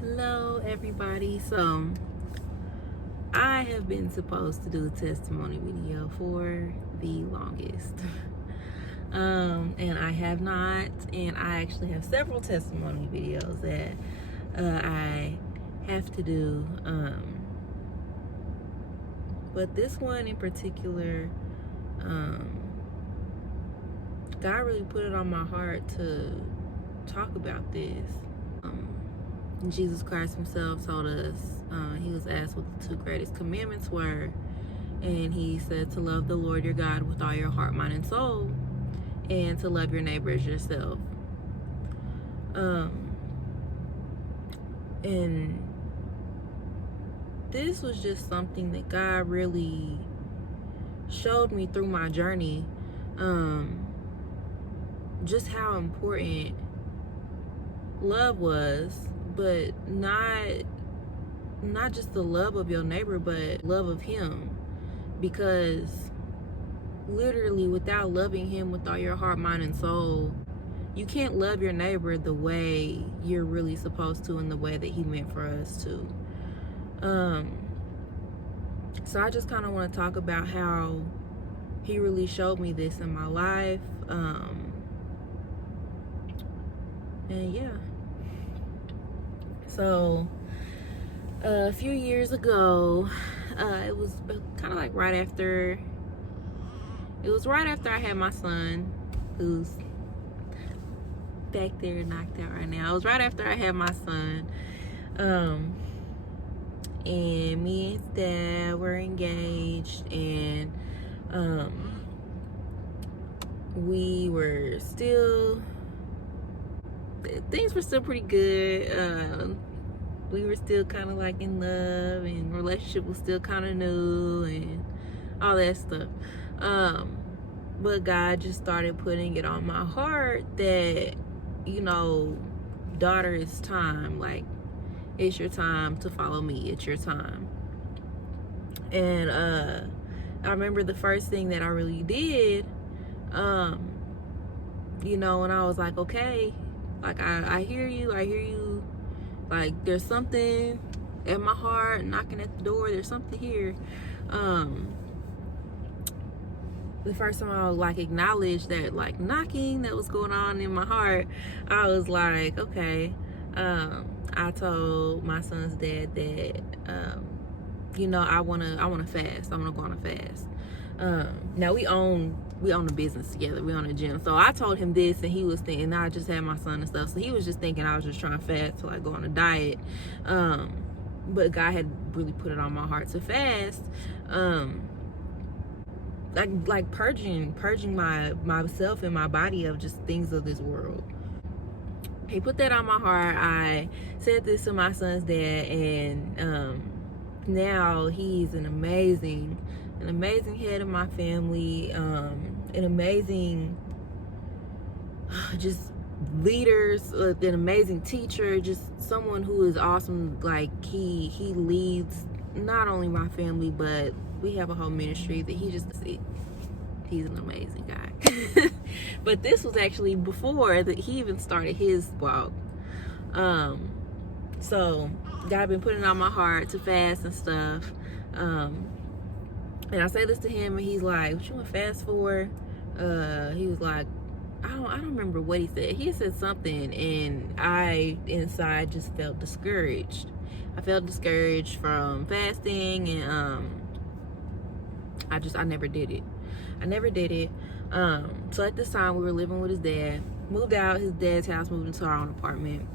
Hello everybody. So I have been supposed to do a testimony video for the longest. And I have not, and I actually have several testimony videos that I have to do. But this one in particular, God really put it on my heart to talk about this. Jesus Christ himself told us, he was asked what the two greatest commandments were, and he said to love the Lord your God with all your heart, mind, and soul, and to love your neighbor as yourself. And this was just something that God really showed me through my journey, just how important love was, but not just the love of your neighbor, but love of him. Because literally without loving him with all your heart, mind, and soul, you can't love your neighbor the way you're really supposed to, and the way that he meant for us to. So I just kind of want to talk about how he really showed me this in my life. And yeah. So a few years ago, it was kind of like right after I had my son, who's back there knocked out right now. It was right after I had my son, and me and his dad were engaged, and we were still, things were still pretty good. We were still kind of like in love, and relationship was still kind of new and all that stuff. But God just started putting it on my heart that, daughter, it's time. Like, it's your time to follow me. It's your time. And I remember the first thing that I really did, and I was like, okay, like I hear you. Like, there's something at my heart knocking at the door. There's something here. The first time I like acknowledged that like knocking that was going on in my heart, I was like, okay. I told my son's dad that I wanna fast. I wanna go on a fast. Now we own a business together. We own a gym. So I told him this, and he was thinking, I just had my son and stuff. So he was just thinking I was just trying to fast to like go on a diet. But God had really put it on my heart to fast. Like purging myself and my body of just things of this world. He put that on my heart. I said this to my son's dad, and now he's an amazing head of my family, an amazing just leaders, an amazing teacher, just someone who is awesome. Like he leads not only my family, but we have a whole ministry that he's an amazing guy. But this was actually before that he even started his walk. So God been putting it on my heart to fast and stuff. And I say this to him, and he's like, what you want to fast for? He was like, I don't remember what he said. He said something, and I inside just felt discouraged. I felt discouraged from fasting, and I never did it. So at this time we were living with his dad. Moved out his dad's house, moved into our own apartment.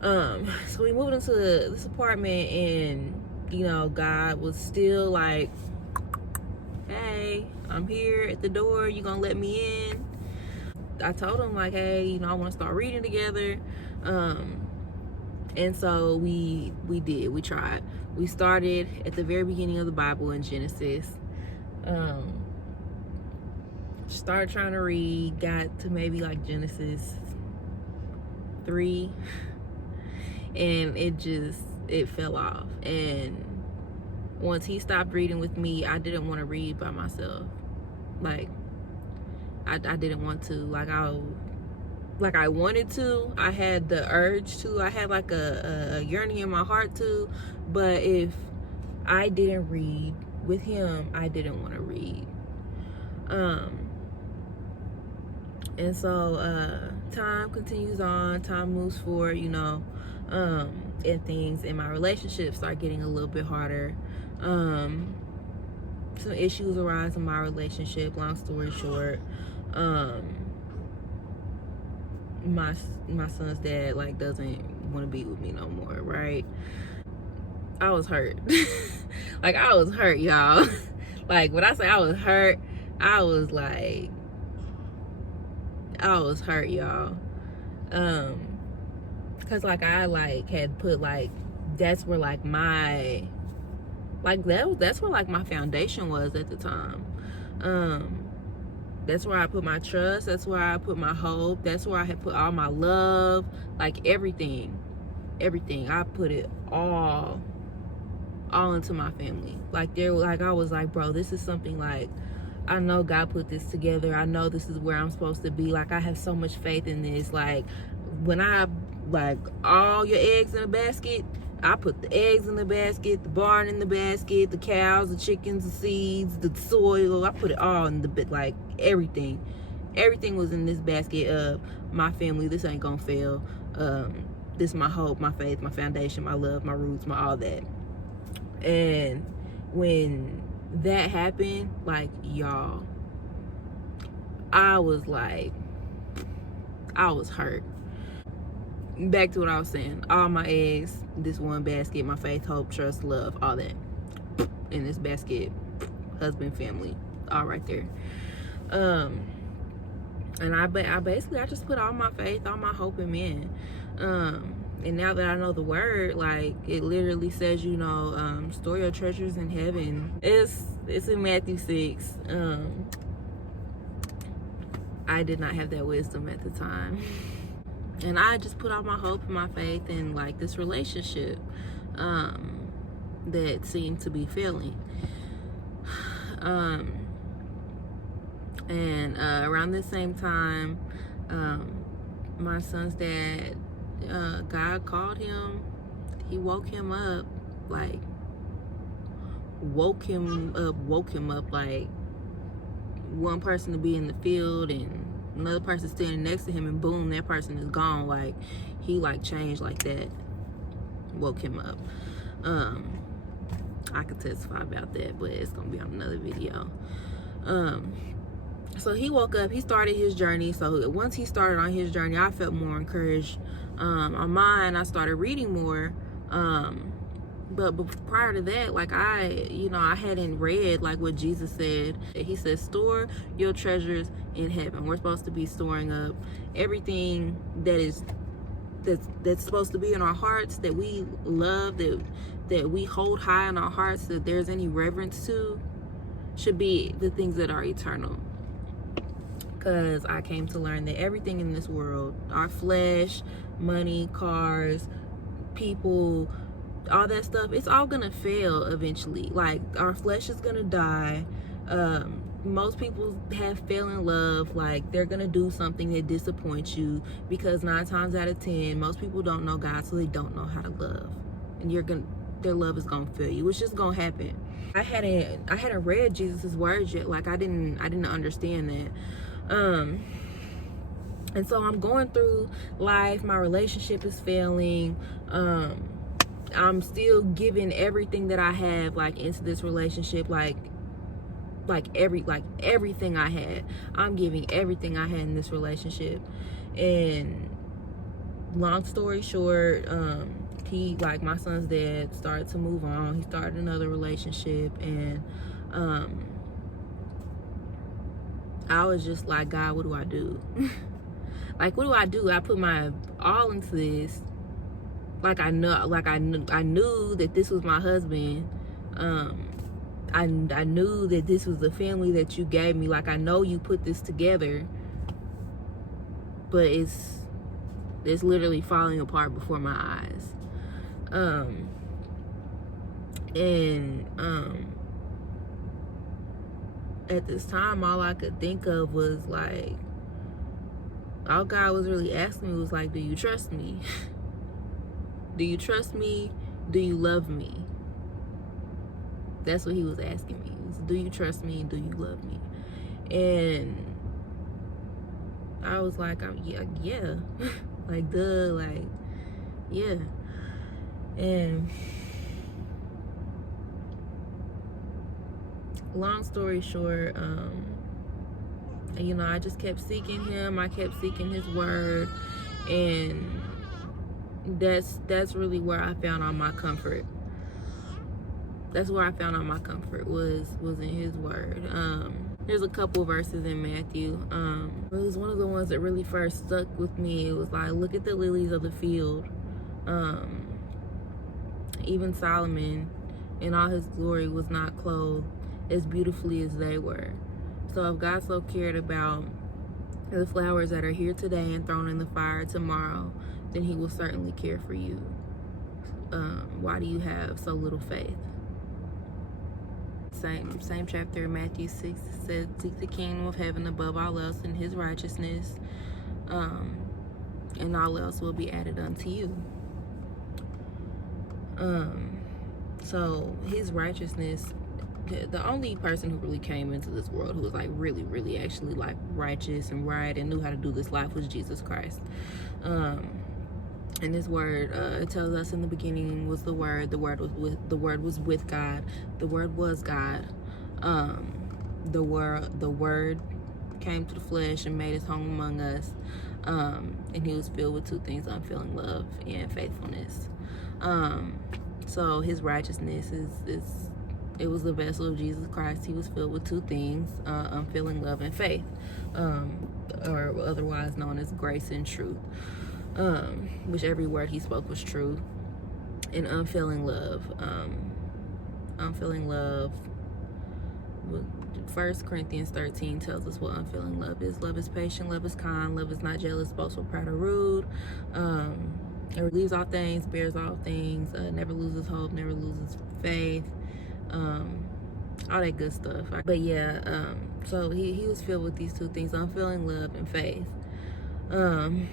So we moved into this apartment, and God was still like, hey, I'm here at the door, you gonna let me in? I told him like, hey, I want to start reading together. And so we tried. We started at the very beginning of the Bible in Genesis. Started trying to read, got to maybe like Genesis 3, and it fell off. And once he stopped reading with me, I didn't want to read by myself. Like, I didn't want to. Like, like I wanted to. I had the urge to. I had like a yearning in my heart to. But if I didn't read with him, I didn't want to read. And so time continues on, time moves forward, you know, and things in my relationship start getting a little bit harder. Some issues arise in my relationship. Long story short, my son's dad like doesn't want to be with me no more, right? I was hurt. Like I was hurt, y'all. Like when I say I was hurt, I was like, I was hurt, y'all. Cause like I like had put like, that's where like my, like that's where like my foundation was at the time. That's where I put my trust. That's where I put my hope. That's where I had put all my love, like everything. I put it all into my family. Like I was like, bro, this is something like, I know God put this together. I know this is where I'm supposed to be. Like I have so much faith in this. Like when I like all your eggs in a basket, I put the eggs in the basket, the barn in the basket, the cows, the chickens, the seeds, the soil. I put it all in the bit, like everything. Everything was in this basket of my family. This ain't gonna fail. This is my hope, my faith, my foundation, my love, my roots, my all that. And when that happened, like y'all, I was hurt. Back to what I was saying, all my eggs, this one basket, my faith, hope, trust, love, all that in this basket. Husband, family, all right there. And I basically just put all my faith, all my hope in men. And now that I know the word, like it literally says, you know, store your treasures in heaven. It's in Matthew 6. I did not have that wisdom at the time. And I just put all my hope and my faith in like this relationship that seemed to be failing. And around the same time, my son's dad, God called him. He woke him up, like woke him up like one person to be in the field and another person standing next to him, and boom, that person is gone. Like he like changed like that. Woke him up. I could testify about that, but it's gonna be on another video. So he woke up, he started his journey. So once he started on his journey, I felt more encouraged. On mine, I started reading more. But prior to that, like I hadn't read like what Jesus said. He said, store your treasures in heaven. We're supposed to be storing up everything that's supposed to be in our hearts, that we love, that we hold high in our hearts, that there's any reverence to, should be the things that are eternal. Because I came to learn that everything in this world, our flesh, money, cars, people, all that stuff, it's all gonna fail eventually. Like our flesh is gonna die. Most people have failed in love. Like they're gonna do something that disappoints you, because 9 times out of 10 most people don't know God, so they don't know how to love, and their love is gonna fail you. It's just gonna happen. I hadn't read Jesus's words yet. Like I didn't understand that. And so I'm going through life, my relationship is failing. I'm still giving everything that I have like into this relationship, like everything I had. I'm giving everything I had in this relationship. And long story short, he, like my son's dad, started to move on. He started another relationship, and I was just like, God, what do I do? Like, what do I do? I put my all into this. Like I knew that this was my husband. I knew that this was the family that you gave me. Like I know you put this together, but it's literally falling apart before my eyes. At this time, all I could think of was like, All God was really asking me was like, do you trust me? Do you trust me? Do you love me? That's what he was asking me. Was, do you trust me? Do you love me? And I was like, yeah. Like, duh, like, yeah. And long story short, you know, I just kept seeking him. I kept seeking his word, and that's really where I found all my comfort. That's where I found all my comfort was in his word. There's a couple verses in Matthew. It was one of the ones that really first stuck with me. It was like, look at the lilies of the field. Even Solomon in all his glory was not clothed as beautifully as they were. So if God so cared about the flowers that are here today and thrown in the fire tomorrow, then he will certainly care for you. Why do you have so little faith? Same chapter, Matthew 6, it says, seek the kingdom of heaven above all else and his righteousness, and all else will be added unto you. So his righteousness, the only person who really came into this world who was like really actually like righteous and right and knew how to do this life was Jesus Christ. And his word, it tells us in the beginning was the word was with God, the word was God. The word came to the flesh and made his home among us. And he was filled with two things, unfailing love and faithfulness. So his righteousness it was the vessel of Jesus Christ. He was filled with two things, unfailing love and faith, or otherwise known as grace and truth, which every word he spoke was true. And unfailing love, 1 Corinthians 13 tells us what unfailing love is. Love is patient, love is kind, love is not jealous, boastful, proud, or rude. It relieves all things, bears all things, never loses hope, never loses faith, all that good stuff. But yeah, so he was filled with these two things, unfailing love and faith. And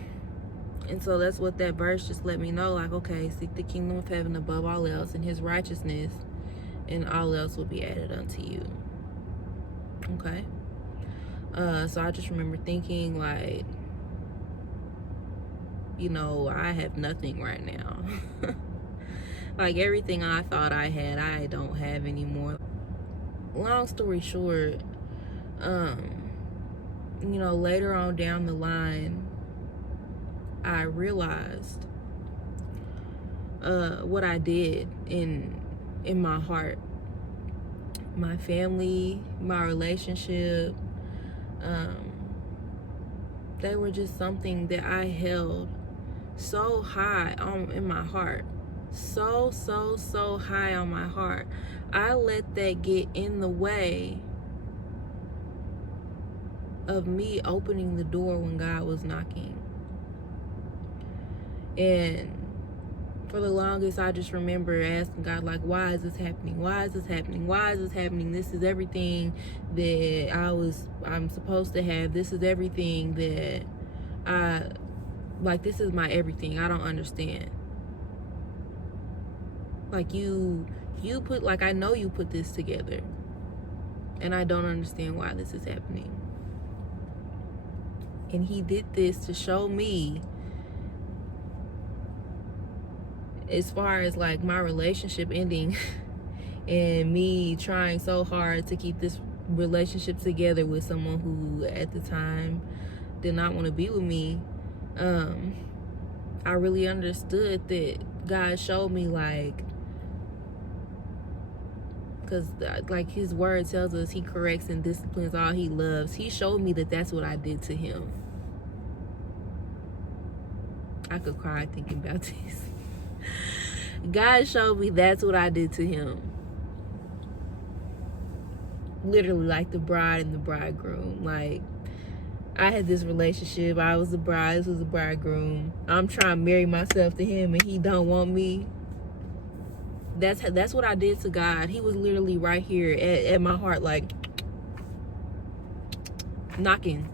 so that's what that verse just let me know, like, okay, seek the kingdom of heaven above all else and his righteousness, and all else will be added unto you. Okay? So I just remember thinking, like, you know, I have nothing right now. Like, everything I thought I had, I don't have anymore. Long story short, you know, later on down the line, I realized what I did in my heart, my family, my relationship. They were just something that I held so high in my heart, so high on my heart. I let that get in the way of me opening the door when God was knocking. And for the longest, I just remember asking God, like, why is this happening? Why is this happening? Why is this happening? This is everything that I'm supposed to have. This is everything that this is my everything. I don't understand. Like, you put, like, I know you put this together, and I don't understand why this is happening. And he did this to show me, as far as like my relationship ending and me trying so hard to keep this relationship together with someone who at the time did not want to be with me, I really understood that God showed me, like, because like his word tells us he corrects and disciplines all he loves. He showed me that that's what I did to him. I could cry thinking about this. God showed me that's what I did to him. Literally, like the bride and the bridegroom. Like, I had this relationship. I was the bride. This was the bridegroom. I'm trying to marry myself to him, and he don't want me. That's what I did to God. He was literally right here at my heart, like, knocking.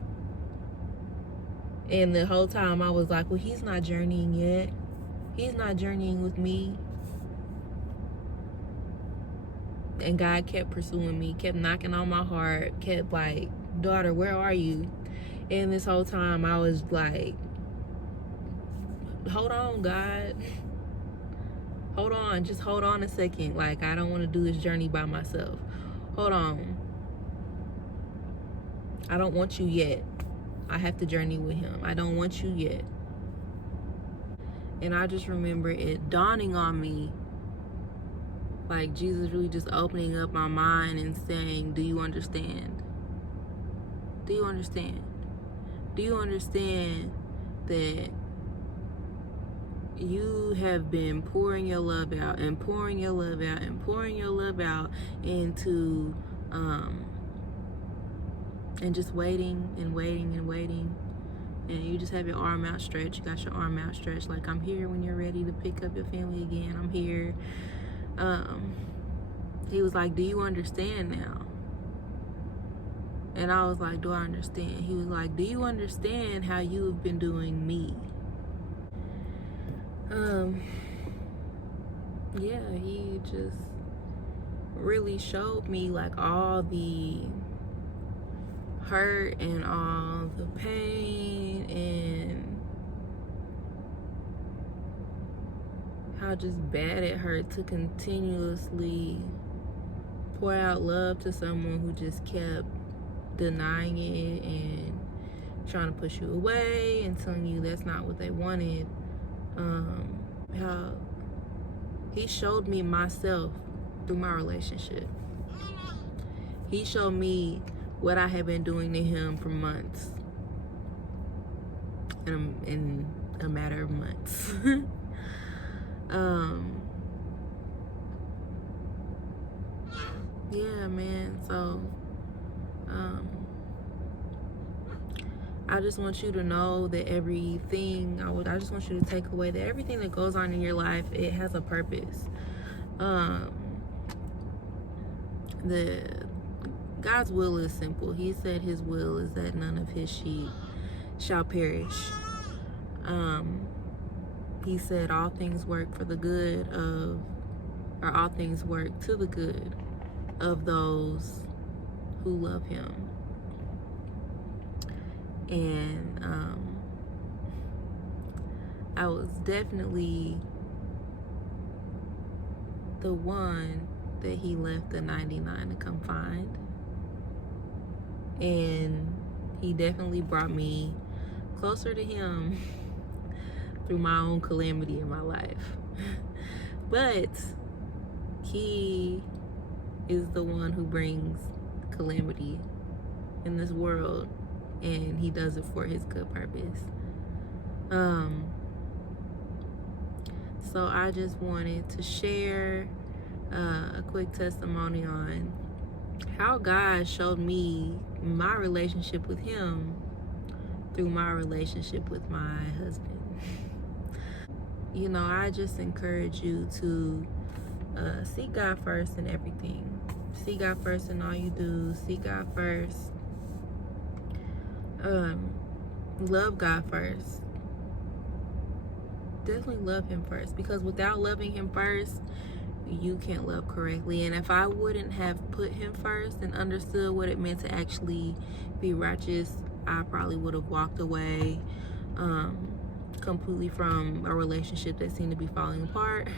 And the whole time I was like, well, he's not journeying yet. He's not journeying with me. And God kept pursuing me, kept knocking on my heart, kept like, daughter, where are you? And this whole time I was like, hold on, God. Hold on. Just hold on a second. Like, I don't want to do this journey by myself. Hold on. I don't want you yet. I have to journey with him. I don't want you yet. And I just remember it dawning on me, like Jesus really just opening up my mind and saying, do you understand? Do you understand? Do you understand that you have been pouring your love out and pouring your love out and pouring your love out into and just waiting and waiting and waiting, and you just have your arm outstretched. You got your arm outstretched, like, I'm here when you're ready to pick up your family again. I'm here. He was like, do you understand now? And I was like, do I understand? He was like, do you understand how you have been doing me? Yeah, he just really showed me like all the hurt and all the pain and how just bad it hurt to continuously pour out love to someone who just kept denying it and trying to push you away and telling you that's not what they wanted. How he showed me myself through my relationship. He showed me what I had been doing to him for months, in a matter of months. Yeah, man. So I just want you to know that everything, I just want you to take away that everything that goes on in your life, it has a purpose. God's will is simple. He said his will is that none of his sheep shall perish. He said all things work for the good of, or all things work to the good of those who love him. And I was definitely the one that he left the 99 to come find. And he definitely brought me closer to him through my own calamity in my life. But he is the one who brings calamity in this world, and he does it for his good purpose. So I just wanted to share a quick testimony on how God showed me my relationship with him through my relationship with my husband. You know, I just encourage you to seek God first in everything. Seek God first in all you do. Seek God first. Love God first. Definitely love him first, because without loving him first, you can't love correctly. And if I wouldn't have put him first and understood what it meant to actually be righteous, I probably would have walked away completely from a relationship that seemed to be falling apart,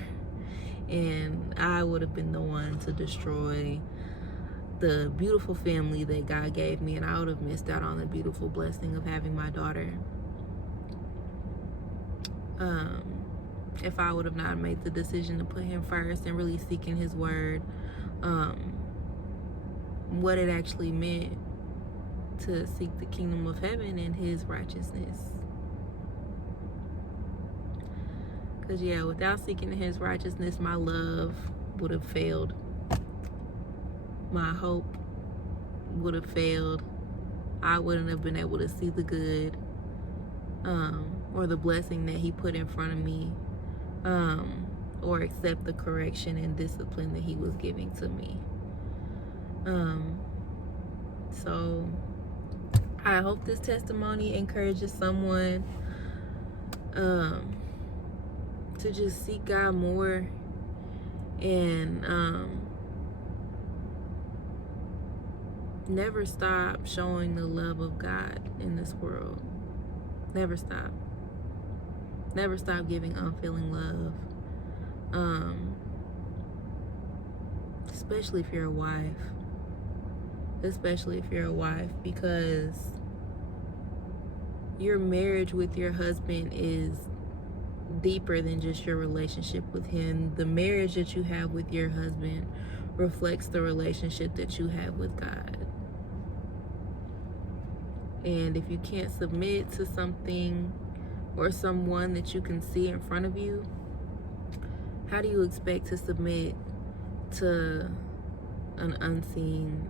and I would have been the one to destroy the beautiful family that God gave me, and I would have missed out on the beautiful blessing of having my daughter. If I would have not made the decision to put him first and really seeking his word, what it actually meant to seek the kingdom of heaven and his righteousness. Because yeah, without seeking his righteousness, my love would have failed. My hope would have failed. I wouldn't have been able to see the good or the blessing that he put in front of me, or accept the correction and discipline that he was giving to me. So I hope this testimony encourages someone to just seek God more and never stop showing the love of God in this world. Never stop. Never stop giving unfailing love. Especially if you're a wife. Especially if you're a wife, because your marriage with your husband is deeper than just your relationship with him. The marriage that you have with your husband reflects the relationship that you have with God. And if you can't submit to something or someone that you can see in front of you, how do you expect to submit to an unseen,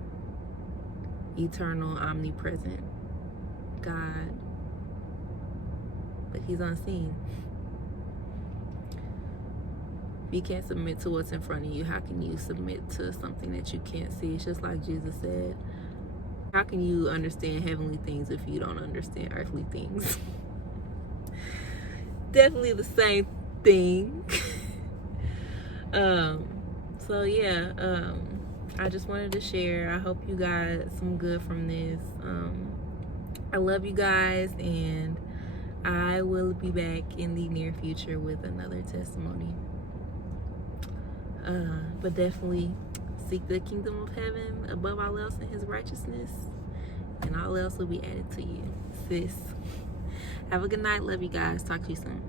eternal, omnipresent God? But he's unseen. If you can't submit to what's in front of you, how can you submit to something that you can't see? It's just like Jesus said, how can you understand heavenly things if you don't understand earthly things? Definitely the same thing. So yeah, I just wanted to share. I hope you got some good from this. I love you guys, and I will be back in the near future with another testimony. But definitely seek the kingdom of heaven above all else in his righteousness, and all else will be added to you. Sis, have a good night. Love you guys. Talk to you soon.